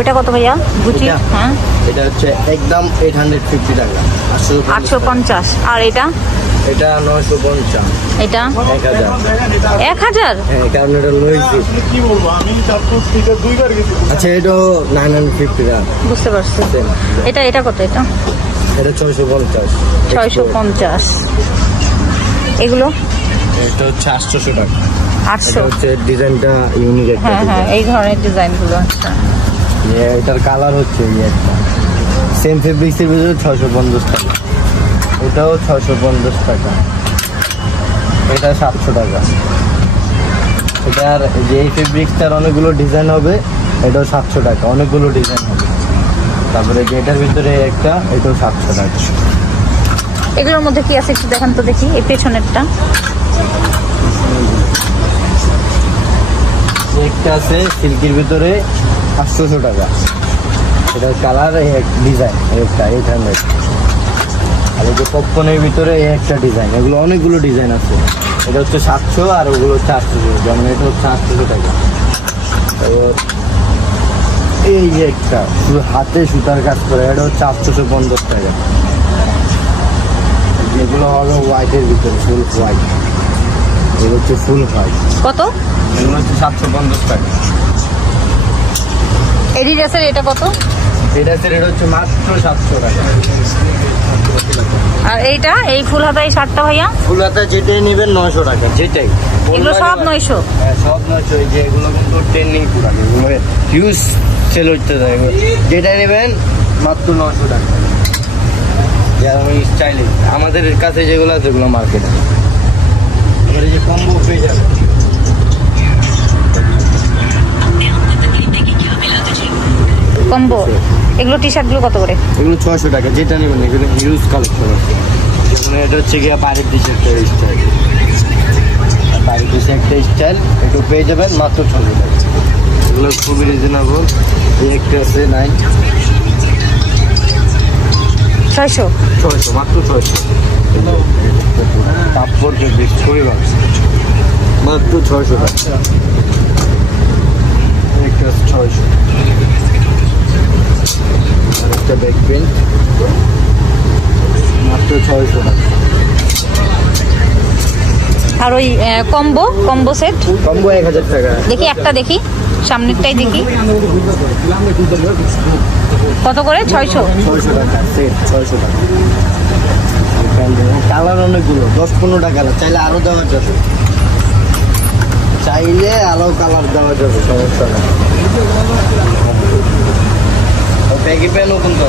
ওটা কত ভাইয়া? গুচি? এটা? হ্যাঁ। এটা হচ্ছে একদম এইট হান্ড্রেড ফিফটি টাকা। আটশো আটশো পঞ্চাশ। আর এটা? এটা নয়শো পঞ্চাশ। এটা? এক হাজার। হ্যাঁ কারণ এটা লইছি কি বলব? আমি তারপর এটা দুইবার গেছি। আচ্ছা হান্ড্রেড ফিফটি টাকা। বুঝতে পারছি। এটা এটা কত এটা? এটা ছয়শো পঞ্চাশ। ছয়শো পঞ্চাশ। এগুলো? এটা হচ্ছে আটশোশো টাকা। এটা আটশো হচ্ছে ডিজাইনটা ইউনিক একটা হ্যাঁ হ্যাঁ এই ধরনের ডিজাইনগুলো আচ্ছা এটার কালার হচ্ছে এই একটা। সেম ফেব্রিক্সের ভিতরে ছয়শো পঞ্চাশ টাকা। এটাও ছয়শো পঞ্চাশ টাকা। এটা সাতশো টাকা। এটার যে এই ফেব্রিক্সটার অনেকগুলো ডিজাইন হবে এটাও সাতশো টাকা। অনেকগুলো ডিজাইন হবে। তারপরে যে এটার ভিতরে একটা এটাও সাতশো টাকা। এগুলোর মধ্যে কি আছে একটু দেখান তো দেখি এই পেছনেরটা। একটা আছে সিল্কের ভিতরে আটশোশো টাকা। এটার কালার ডিজাইন একটা এইট হান্ড্রেড আর এই যে পপকর্নের ভিতরে এই একটা ডিজাইন এগুলো অনেকগুলো ডিজাইন আছে। এটা হচ্ছে সাতশো আর ওগুলো হচ্ছে আটশোশো যেমন এটা হচ্ছে আটশোশো টাকা। এই যে একটা শুধু হাতে সুতার কাজ করে এটা হচ্ছে আটশোশো পঞ্চাশ টাকা। যেগুলো হলো হোয়াইটের ভিতরে ফুল হোয়াইট এগুলো হচ্ছে ফুল হোয়াইট কত? এগুলো হচ্ছে সাতশো পঞ্চাশ টাকা। এডিডাসের এটা কত? এডিডাসের এটা হচ্ছে মাত্র সাতশো টাকা। আর এইটা এই ফুল হাতা এই শার্টটা ভাইয়া? ফুল হাতা যেটাই নেবেন নয়শো টাকা যেটাই। এগুলো সব নয়শো? হ্যাঁ সব নয়শো এই যে এগুলো কিন্তু ট্রেন্ডিং পুরান এগুলো ইউজ সেল হচ্ছে এগুলো। যেটাই নেবেন মাত্র নয়শো টাকা। যেমন স্টাইলিং আমাদের কাছে যেগুলো আছে ওগুলো মার্কেটে এবার যে কম্বো পেয়ে যাবে কম্বো। এগুলো টি শার্টগুলো কত করে? এগুলো ছয়শো টাকা যেটা নেবেন এগুলো হিউজ কালেকশন আছে এটা হচ্ছে গিয়ে বাড়ির দেশে একটা স্টাইল বাড়ির দেশে একটা স্টাইল একটু পেয়ে যাবেন মাত্র ছশো টাকা। এগুলো খুবই রিজনেবল এই একটা আছে নাইন ছয়শো? ছয়শো মাত্র ছয়শো। কাপড় ফেব্রিক খুবই ভালো মাত্র ছয়শো টাকা। একটা ছয়শো। একটা ব্যাক প্রিন্ট মাত্র ছয়শো টাকা। আর ওই কম্বো কম্বো সেট কম্বো এক হাজার টাকা। দেখি একটা দেখি সামনেরটাই দেখি। কত করে? ছয়শো? ছয়শো টাকা সেট ছয়শো টাকা। কালার অনেকগুলো দশ পনেরোটা কালার চাইলে আরও দেওয়া যাবে। চাইলে আরও কালার দেওয়া যাবে সমস্যা ব্যাগি কিন্তু তো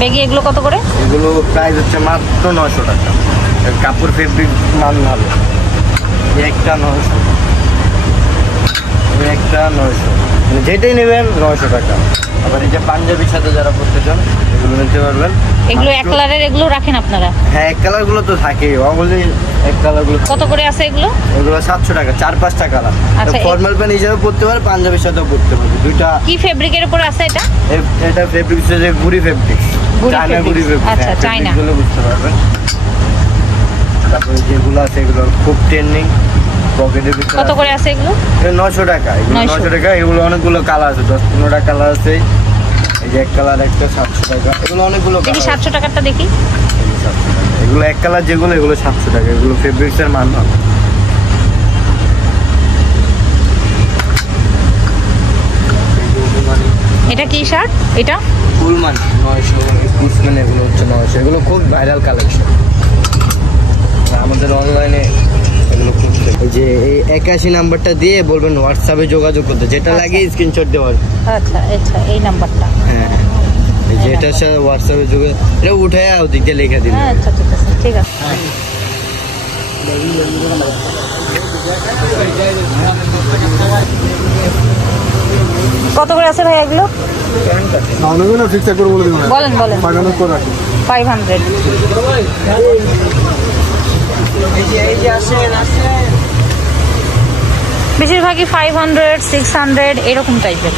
ব্যাগে এগুলো কত করে? এগুলো প্রাইস হচ্ছে মাত্র নশো টাকা। কাপড় ফেব্রিক মান ভালো। একটা নশো একটা নয়শো। মানে যেটাই নেবেন নয়শো টাকা। আবার এই যে পাঞ্জাবির সাথে যারা পড়তে চান এগুলো নিতে পারবেন। এগুলো এক কালারের এগুলো রাখেন আপনারা? হ্যাঁ এক কালারগুলো তো থাকেই অবশ্যই এক কালারগুলো কত করে আছে এগুলো? এগুলো সাতশো টাকা চার পাঁচটা কালার। ফর্মাল প্যান্ট হিসাবে পড়তে পারে পাঞ্জাবির সাথেও পড়তে পারবে দুইটা কি ফেব্রিকের উপরে আছে এটা? এটা ফেব্রিক যে গুড়ি ফেব্রিক চায়না গুড়ি ফেব্রিক আচ্ছা, চায়না। গুলো বুঝতে পারবেন। তারপরে যেগুলো আছে এগুলো খুব ট্রেন্ডিং পকেটের ভিতরে কত করে আছে এগুলো? নশো টাকা এগুলো 900 নশো টাকা এগুলো অনেকগুলো কালার আছে দশ পনেরোটা কালার আছে। এক কালার একটা সাতশো টাকা। এগুলো অনেকগুলো দেখি। সাতশো টাকারটা দেখি। এগুলো এক কালার যেগুলো এগুলো সাতশো টাকা। এগুলো ফেব্রিক্সের মান ভালো। এটা কি শার্ট এটা? ফুলমান নয়শো কুসমেন এগুলো হচ্ছে নয়শো। এগুলো খুব ভাইরাল কালেকশন আমাদের অনলাইনে এগুলো যে এই একাশি নাম্বারটা দিয়ে বলবেন হোয়াটসঅ্যাপে যোগাযোগ করতে। যেটা লাগে স্ক্রিনশট দেওয়ার। আচ্ছা আচ্ছা এই নাম্বারটা। হ্যাঁ এই যে এটার সাথে হোয়াটসঅ্যাপে যোগাযোগ এটা উঠে ওদিক দিয়ে লেখা দিন হ্যাঁ আচ্ছা ঠিক আছে ঠিক আছে। কত করে আছে ভাই এগুলো? বলেন বলেন। ফাইভ হান্ড্রেড বেশিরভাগই ফাইভ হান্ড্রেড সিক্স হান্ড্রেড এরকম টাইপের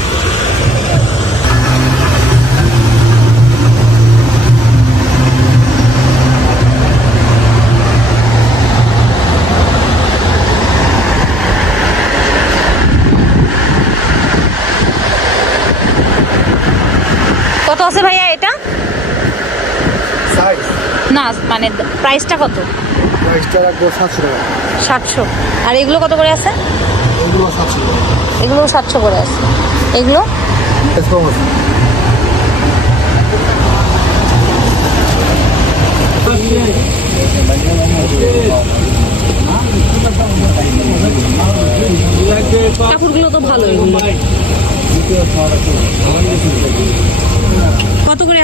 কত আছে ভাইয়া এটা? না মানে প্রাইসটা কত? সাতশো আর এগুলো কত করে আছে? এগুলো সাতশো। করে আছে। এগুলো? কাপড়গুলো তো ভালো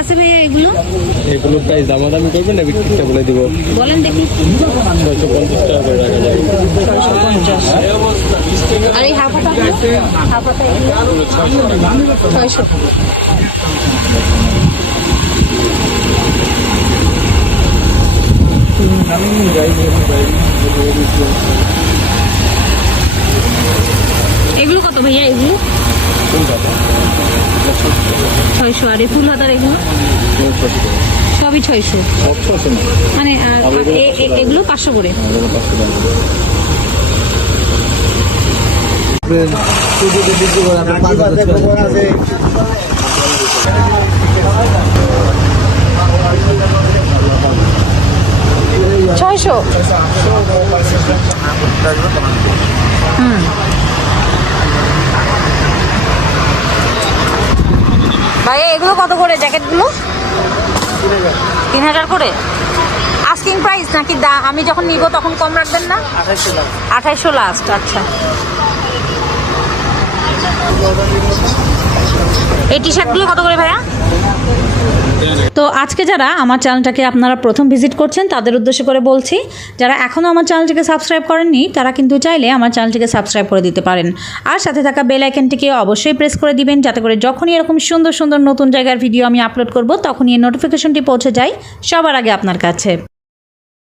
আছে ভাইয়া এগুলো? এগুলো প্রাইস দামাদামি করবেন না? বিক্রিটা বলে দিব। বলেন দেখি। ছয়শো পঞ্চাশ টাকা করে রাখা যাবে আর এই হাফ হাতা হাফ হাতা এগুলো ছয়শো। এগুলো কত ভাইয়া এগুলো? ছয়শো আর এই ফুল হাতার এগুলো? সবই ছয়শো। মানে এগুলো পাঁচশো করে। ছয়শো। হুম। ভাইয়া এগুলো কত করে? জ্যাকেটগুলো তিন হাজার করে? আস্কিং প্রাইস নাকি দা? আমি যখন নিব তখন কম রাখবেন না? আঠাইশো লাস্ট আচ্ছা। এই টি শার্টগুলো কত করে ভাইয়া? তো আজকে যারা আমার চ্যানেলটাকে আপনারা প্রথম ভিজিট করছেন, তাদের উদ্দেশ্য করে বলছি, যারা এখনও আমার চ্যানেলটিকে সাবস্ক্রাইব করেননি, তারা কিন্তু চাইলে আমার চ্যানেলটিকে সাবস্ক্রাইব করে দিতে পারেন। আর সাথে থাকা বেল আইকনটিকে অবশ্যই প্রেস করে দিবেন, যাতে করে যখনই এরকম সুন্দর সুন্দর নতুন জায়গার ভিডিও আমি আপলোড করব, তখনই এই নোটিফিকেশনটি পৌঁছে যায় সবার আগে আপনার কাছে।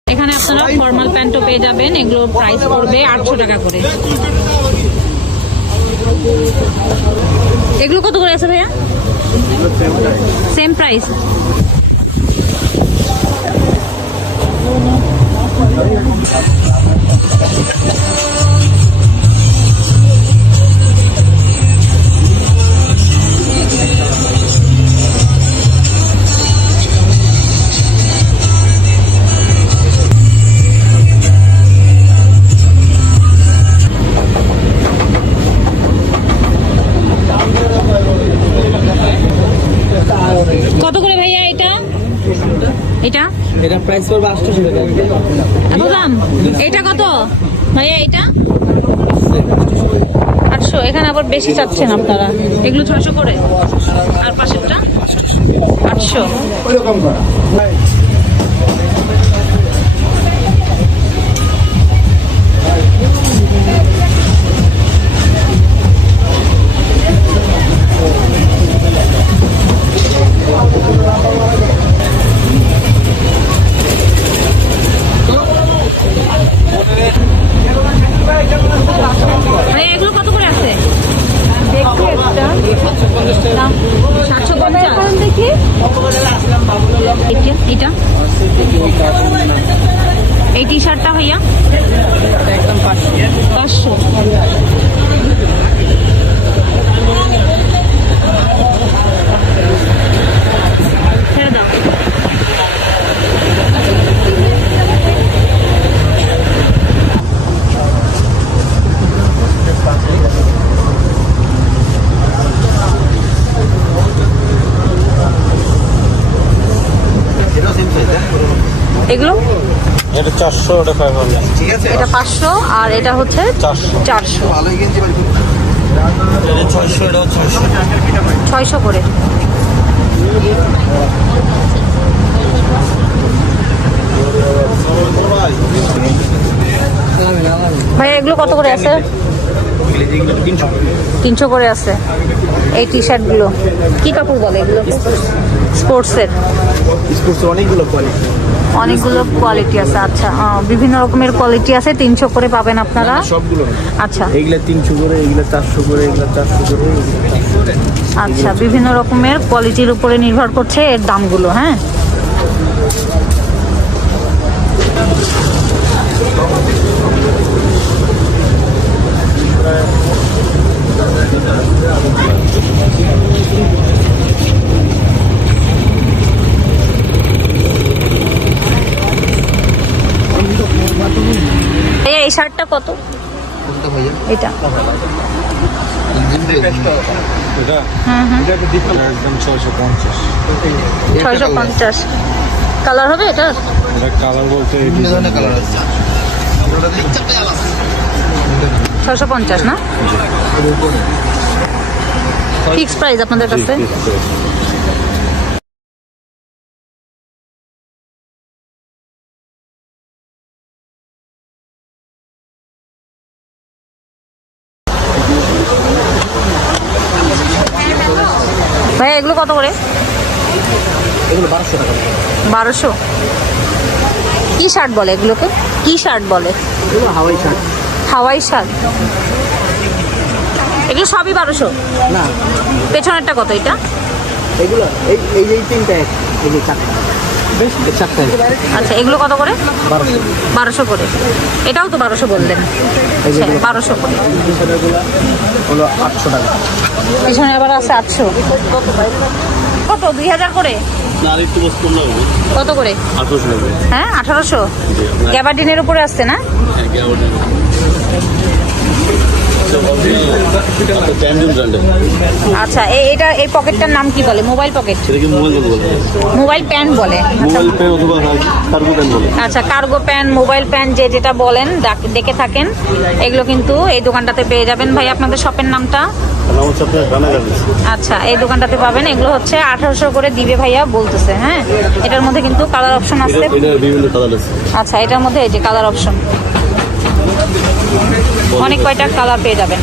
এখানে আপনারা ফর্মাল প্যান্টও পেয়ে যাবেন, এগুলো প্রাইস পড়বে আটশো টাকা করে। এগুলো কত করে আছে ভাইয়া? সেম প্রাইস কত টাকা এটা কত? ভাইয়া এটা? আটশো। এখানে আবার বেশি চাচ্ছেন আপনারা। এগুলো ছশো করে? আর পাশেরটা? আটশো। এগুলো? এটা আর এটা হচ্ছে এটা এটা ছয়শো করে। এগুলো কত করে আছে? তিনশো করে আছে। এই টি শার্টগুলো কি কাপড় বলে এগুলো? স্পোর্টসের। স্পোর্টস অনেকগুলো কোয়ালিটি অনেকগুলো কোয়ালিটি আছে। আচ্ছা বিভিন্ন রকমের কোয়ালিটি আছে তিনশো করে পাবেন আপনারা? সবগুলো। আচ্ছা। এগুলা তিনশো করে এগুলা চারশো করে এগুলা চারশো করে এগুলা 400 করে। আচ্ছা বিভিন্ন রকমের কোয়ালিটির উপরে নির্ভর করছে এর দামগুলো হ্যাঁ? শার্টটা কত? এটা। হুম হুম। একদম ছয়শো পঞ্চাশ। ছয়শো পঞ্চাশ। কালার হবে এটা এটা কালার বলতে কালার ছয়শো পঞ্চাশ না? ফিক্স প্রাইস আপনাদের কাছে? কত করে? বারোশো কি শার্ট বলে এগুলোকে? কি শার্ট বলে? Hawaii shirt. Hawaii shirt. এগুলো সবই বারোশো? না। পেছনেরটা কত এটা? এগুলো এই এই এই তিনটা এই যে চারটা। আচ্ছা এগুলো কত করে? বারোশো করে। এটাও তো বারোশো বললেন। বারোশো করে। হলো আটশো টাকা। পিছনে আবার আছে আটশো। কত? দুই হাজার করে? কত করে? হ্যাঁ আঠারোশো। গ্যাবার্ডিনের উপরে আসছে না? ব্র্যান্ডের আচ্ছা এই এটা এই পকেটটার নাম কি বলে? Mobile pocket? মোবাইল প্যান বলে। আচ্ছা মোবাইল পেন অথবা কার্গো পেন বলে। আচ্ছা কার্গো প্যান মোবাইল প্যান যে যেটা বলেন ডেকে থাকেন। এগুলো কিন্তু এই দোকানটাতে পেয়ে যাবেন। ভাই আপনাদের শপের নামটা? আচ্ছা এই দোকানটাতে পাবেন। এগুলো হচ্ছে আঠারোশো করে দিবে ভাইয়া বলতেছে হ্যাঁ? এটার মধ্যে কিন্তু কালার অপশন আছে। আচ্ছা এটার মধ্যে এই যে কালার অপশন। অনেক কয়টা কালার পেয়ে যাবেন?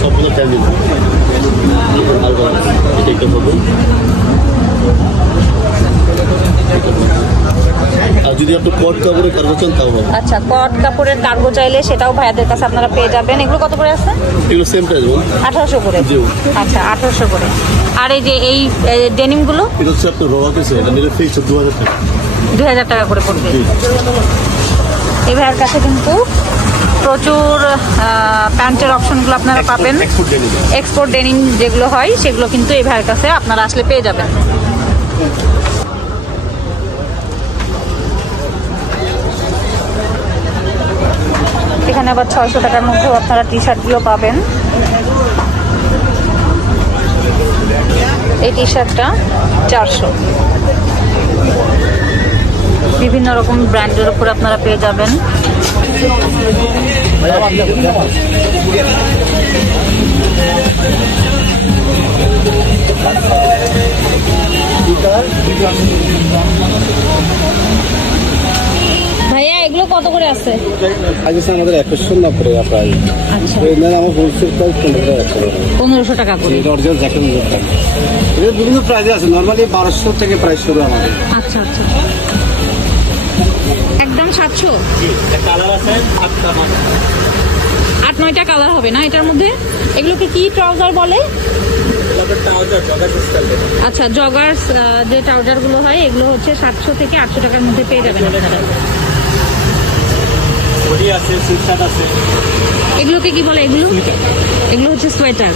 সবগুলো ট্যান্ডেম আর কালার এটা একটা ফটো আর যদি আপনি কট কাপড়ে কার্গো চান তাও হবে। আচ্ছা কট কাপড়ের কার্গো চাইলে সেটাও ভাইয়াদের কাছে আপনারা পেয়ে যাবেন। এগুলো কত করে আছে? এগুলো সেম প্রাইস করে। জি। আচ্ছা আঠারোশো করে। আর এই যে এই এটা হচ্ছে আপনার রবা কেসে এটা নিলে ফিক্সড দু হাজার টাকা। টাকা করে পড়বে। এই ভাইয়ের কাছে কিন্তু প্রচুর প্যান্টের অপশনগুলো আপনারা পাবেন। এক্সপোর্ট ডেনিম ডেনিম যেগুলো হয় সেগুলো কিন্তু এই ভাইয়ের কাছে আপনারা আসলে পেয়ে যাবেন। এখানে আবার ছয়শো টাকার মধ্যেও আপনারা টি শার্টগুলো পাবেন। এই টি শার্টটা চারশো। বিভিন্ন রকম ব্র্যান্ডের উপর আপনারা পেয়ে যাবেন। ভাইয়া এগুলো কত করে আছে? আগে আমাদের একশো টাকা প্রাইস আচ্ছা। আমার হোলসেল প্রাইস পনেরোশো টাকা করে। অরিজিনাল জ্যাকেট বিভিন্ন প্রাইস আছে। নর্মালি বারোশো থেকে প্রাইস শুরু আমাদের। আচ্ছা আচ্ছা। সাতশো আট নয়টা কালার হবে না এটার মধ্যে? এগুলোকে কি ট্রাউজার বলে? আচ্ছা জগার্স যে ট্রাউজারগুলো হয় এগুলো হচ্ছে সাতশো থেকে আটশো টাকার মধ্যে পেয়ে যাবেন এগুলোকে কি বলে এগুলো? এগুলো হচ্ছে সোয়েটার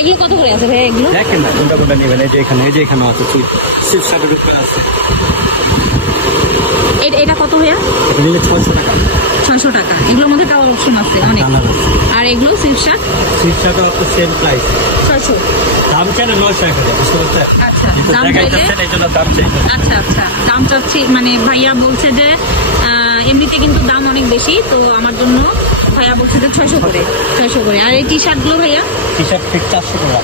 এগুলো কত করে আছে ভাই এগুলো? দেখেন না কোনটা কোনটা নেবেন এই যে এখানে এই যে এখানে আছে সিক্স শার্টের উপরে আছে। এটা কত ভাইয়া? ছয়শো টাকা। ছয়শো টাকা। এগুলোর মধ্যে কালার অপশন আছে অনেক। আর এগুলো সিল্ক শার্ট আপনার সেম প্রাইস ছয়শো। দাম চাই না নয়শো টাকা বুঝতে পারছেন? আচ্ছা দাম চাইলে এই জন্য দাম চাই আচ্ছা আচ্ছা দাম চাচ্ছি মানে ভাইয়া বলছে যে এমনিতে কিন্তু দাম অনেক বেশি তো আমার জন্য ভাইয়া বলছে যে ছয়শো করে ছয়শো করে। আর এই টি শার্টগুলো ভাইয়া? টি শার্ট চারশো টাকা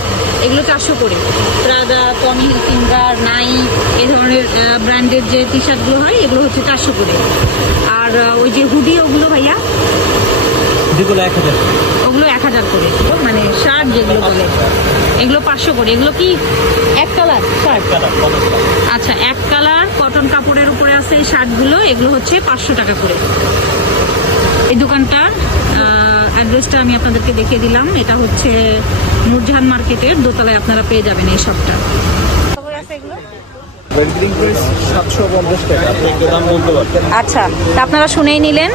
এগুলো চারশো করে। প্রাদা টমি হিলফিঙ্গার নাই এই ধরনের ব্র্যান্ডের যে টি শার্টগুলো হয় এগুলো হচ্ছে চারশো করে। আর ওই যে হুডি ওগুলো ভাইয়া? যেগুলো এক হাজার। ওগুলো এক হাজার করে। মানে শার্ট যেগুলো বলে। এগুলো পাঁচশো করে। এগুলো কি এক কালার শার্ট আচ্ছা এক কালার কটন কাপড়ের উপরে আছে এই শার্টগুলো এগুলো হচ্ছে পাঁচশো টাকা করে। এই দোকানটার অ্যাড্রেসটা আমি আপনাদেরকে দেখিয়ে দিলাম। এটা হচ্ছে নূরজাহান মার্কেটের দোতলায় আপনারা পেয়ে যাবেন এই সবটা খবর আছে সাতশো আচ্ছা তা আপনারা শুনেই নিলেন।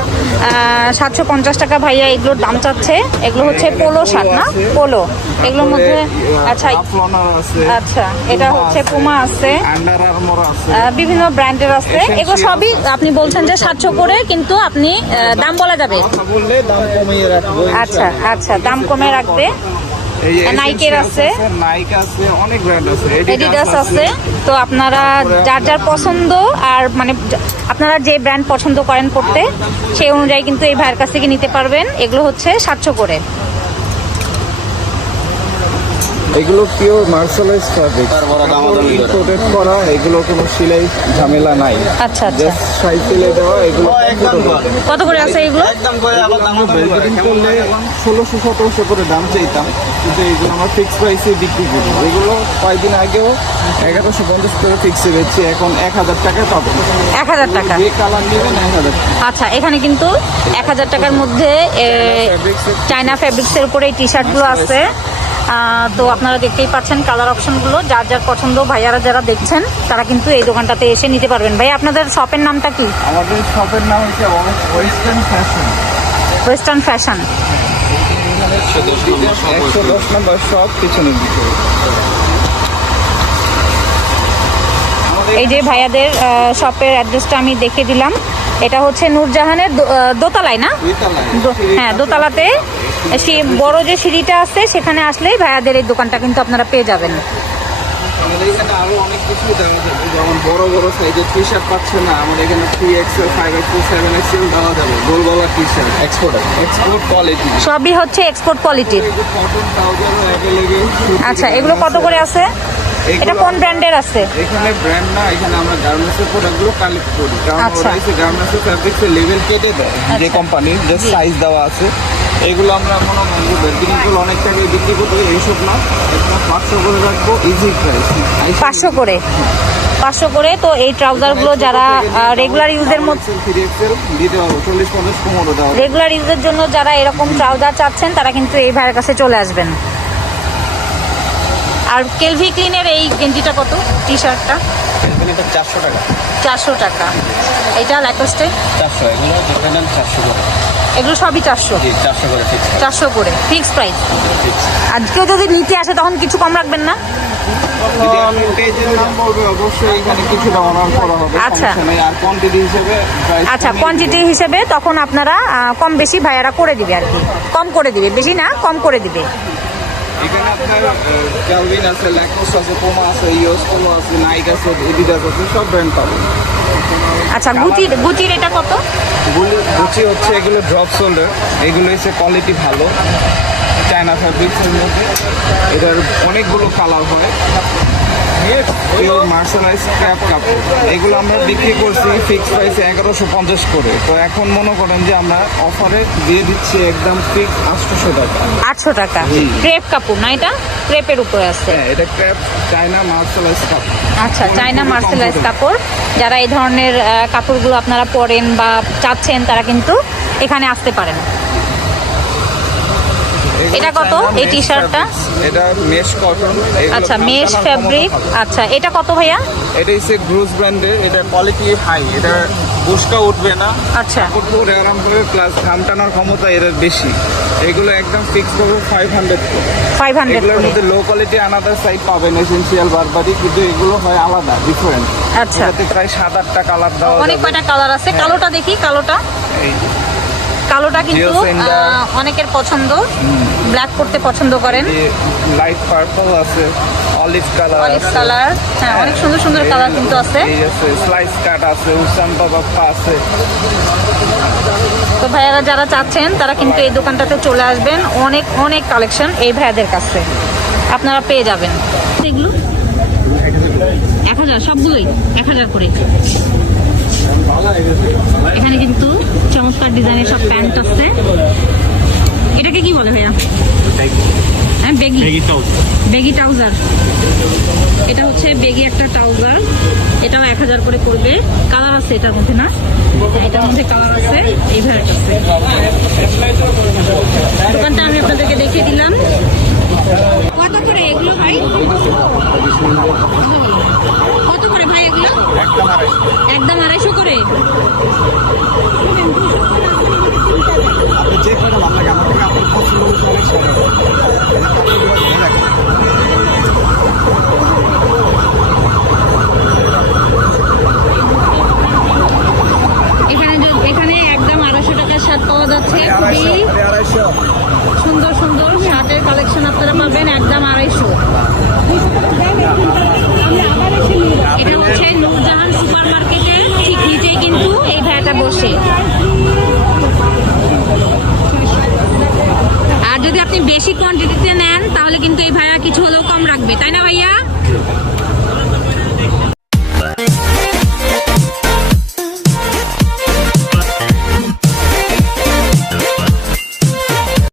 সাতশো পঞ্চাশ টাকা ভাইয়া এগুলোর দাম চাচ্ছে। এগুলো হচ্ছে পোলো শার্ট না? পোলো। এগুলোর মধ্যে আচ্ছা আচ্ছা এটা হচ্ছে পুমা আছে। বিভিন্ন ব্র্যান্ডের আছে। এগুলো সবই আপনি বলছেন যে সাতশো করে কিন্তু আপনি দাম বলা যাবে। আচ্ছা আচ্ছা দাম কমে রাখবে। নাইকের আছে। নাইক আছে অনেক ব্র্যান্ড আছে। এডিডাস আছে। তো আপনারা যার যার পছন্দ আর মানে আপনারা যে ব্র্যান্ড পছন্দ করেন পড়তে সেই অনুযায়ী কিন্তু এই ভাইয়ের কাছ থেকে নিতে পারবেন। এগুলো হচ্ছে সাতশো করে। এগুলো পিওর মার্শালাইজ ফ্যাব্রিক ইম্পোর্টেড করা এগুলো কোনো সেলাই ঝামেলা নাই। আচ্ছা আচ্ছা। জাস্ট সাইকেলে দেওয়া এগুলো কত করে আছে এগুলো? একদম করে আবার দাম করলে ষোলোশো সতেরোশো করে দাম চাইতাম। কিন্তু এগুলো আমরা ফিক্স প্রাইসে বিক্রি করি। এগুলো কয়েকদিন আগেও এগারোশো পঞ্চাশ করে ফিক্সে বেচছি। এখন এক হাজার টাকায় পাবেন এক হাজার টাকা? যে কালার নেবেন এক হাজার আচ্ছা এখানে কিন্তু এক হাজার টাকার মধ্যে চায়না ফ্যাব্রিক্সের উপরে এই টি শার্টগুলো আছে। তো আপনারা দেখতেই পাচ্ছেন কালার অপশনগুলো যার যার পছন্দ ভাইয়ারা যারা দেখছেন তারা কিন্তু এই দোকানটাতে এসে নিতে পারবেন। ভাই আপনাদের শপের নামটা কি? আমাদের শপের নাম হচ্ছে ওয়েস্টার্ন ফ্যাশন ওয়েস্টার্ন ফ্যাশন এই যে ভাইয়াদের শপের অ্যাড্রেসটা আমি দেখে দিলাম। এটা হচ্ছে নূরজাহানের দোতলায় না? হ্যাঁ দোতলাতে। সে বড় যে সিঁড়িটা আছে সেখানে আসলেই ভাইয়াদের এই দোকানটা কিন্তু আপনারা পেয়ে যাবেন। আমাদের এখানে আরও অনেক কিছুই দেওয়া যাবে যেমন বড় বড় সাইজের টি শার্ট পাচ্ছে না আমাদের এখানে three XL five XL seven XL দেওয়া যাবে। গোলগলা T shirt export export quality সবই হচ্ছে এক্সপোর্ট কোয়ালিটির আচ্ছা এগুলো কত করে আছে? এটা কোন ব্র্যান্ডের আছে? এখানে ব্র্যান্ড না এখানে আমরা গার্মেন্টসের প্রোডাক্টগুলো কালেক্ট করি। কারণ আচ্ছা। ওরা এসে গার্মেন্টসের ফ্যাব্রিক্সের লেভেল কেটে দেয়। যে কোম্পানি যে সাইজ দেওয়া আছে এগুলো আমরা মনে যে বেল্ডিংগুলো অনেক টাকায় বিক্রি করতে এইসব না। এখানে পাঁচশো করে রাখব ইজি প্রাইস পাঁচশো করে? পাঁচশো করে তো এই ট্রাউজারগুলো যারা রেগুলার ইউজের মধ্যে রেগুলার ইউজের জন্য যারা এরকম ট্রাউজার চাচ্ছেন তারা কিন্তু এই ভাইয়ের কাছে চলে আসবেন। আর কেলভি ক্লিনের এই গেঞ্জিটা কত? টি শার্টটা চারশো টাকা। চারশো টাকা। এটা ল্যাকোস্টে চারশো এগুলো চারশো করে। এগুলো সবই চারশো। চারশো করে চারশো করে ফিক্স প্রাইস আর কেউ যদি নিতে আসে তখন কিছু কম রাখবেন না? আচ্ছা। কোয়ান্টিটি আচ্ছা কমিয়ে হিসেবে তখন আপনারা কম বেশি ভাইয়ারা করে দিবে আর কি। কম করে দিবে বেশি না কম করে দিবে। এখানে আপনার ক্যালভিন আছে ল্যাকোস আছে পোমা আছে ইওস পোমা আছে নাইক আছে এডিডাস আছে সব ব্র্যান্ড পাবেন আচ্ছা গুচির গুচির এটা কত? গুচি হচ্ছে এগুলো ড্রপ সোল্ডার এগুলো হচ্ছে কোয়ালিটি ভালো। চায়না ফ্যাব্রিক্সের মধ্যে। এটার অনেকগুলো কালার হয়। পিওর মার্শালাইজ ক্র্যাপ কাপড় এগুলো আমরা বিক্রি করছি ফিক্স প্রাইসে এগারোশো পঞ্চাশ করে। তো এখন মনে করেন যে আমরা অফারে দিয়ে দিচ্ছি একদম ফিক্স আটশোশো টাকা। আটশো টাকা। ক্রেপ কাপড় না এটা? ক্রেপের উপরে আছে। হ্যাঁ এটা ক্র্যাপ চায়না মার্শালাইজ কাপড়। আচ্ছা চাইনা মার্সেলাইজ কাপড়। যারা এই ধরনের কাপড়গুলো আপনারা পরেন বা চাচ্ছেন তারা কিন্তু এখানে আসতে পারেন। এটা কত? এই টি-শার্টটা? এটা মেশ কটন আচ্ছা মেশ ফ্যাব্রিক আচ্ছা এটা কত ভাইয়া? এটা হচ্ছে গ্রুজ ব্র্যান্ডের এটা কোয়ালিটি হাই এটা বুসকা উঠবে না। আচ্ছা। কাপড় পরে আরাম করে প্লাস ঘাম টানার ক্ষমতা এর বেশি। এগুলো একদম ফিক্স করবে ফাইভ হান্ড্রেড ফাইভ হান্ড্রেড এগুলোর মধ্যে লো কোয়ালিটি আনাদার সাইড পাবেন এসেন্সিয়াল বারবারই কিন্তু এগুলো হয় আলাদা ডিফারেন্ট আচ্ছা। প্রায় সাত আটটা কালার দেওয়া অনেক কয়টা কালার আছে? কালোটা দেখি কালোটা। কালোটা কিন্তু অনেকের পছন্দ। ব্ল্যাক করতে পছন্দ করেন। লাইট পার্পল আছে অলিভ কালার অলিভ কালার হ্যাঁ অনেক সুন্দর সুন্দর কালার কিন্তু আছে। স্লাইস কাট আছে উসান বাবা আছে। তো ভাইয়ারা যারা চাচ্ছেন তারা কিন্তু এই দোকানটাতে চলে আসবেন। অনেক অনেক কালেকশন এই ভাইয়াদের কাছে। আপনারা পেয়ে যাবেন। এগুলো? এক হাজার সবগুলোই? এক হাজার করে। চমৎকার ডিজাইনের সব প্যান্ট আছে। এটাকে কি বলে ভাইয়া? হ্যাঁ বেগি। বেগি ট্রাউজার এটা হচ্ছে বেগি একটা ট্রাউজার এটাও এক হাজার করে পড়বে। কালার আছে এটার মধ্যে না? এটার মধ্যে কালার আছে। এই ভ্যারাইটি আছে। দোকানটা আমি আপনাদেরকে দেখিয়ে দিলাম। কত করে এগুলো ভাই? কত করে ভাই এগুলো? একদম আড়াইশো। করে? যে কটা ভালো লাগে আমার থেকে আপনার পছন্দ অনেক সময়।